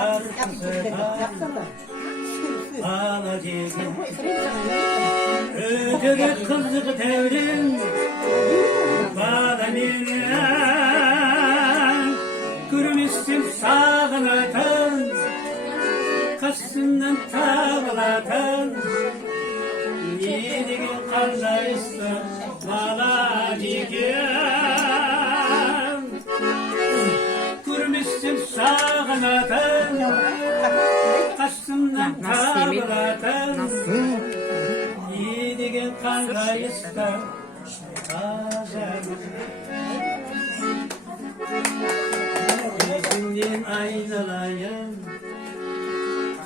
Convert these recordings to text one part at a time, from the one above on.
karşısına alacağım. Ödülü kızık devrim bağlanıyla görmüşsün sağlatan kasından tavlatan yediğin kardeşsin malacığım. Görmüşsün sağlatan kasından tavlatan yediğin kardeşsin gözümden aynalayım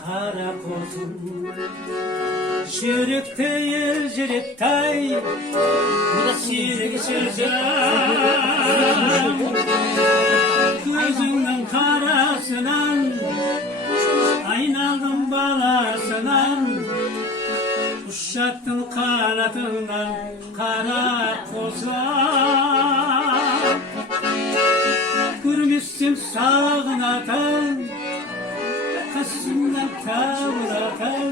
kara kozum şirik değil cirik tay şirik sözüm gözümün karasından aynaldım balasından uşattın kanatından kara kozum görmüşsün sağınatan kasından tavlatan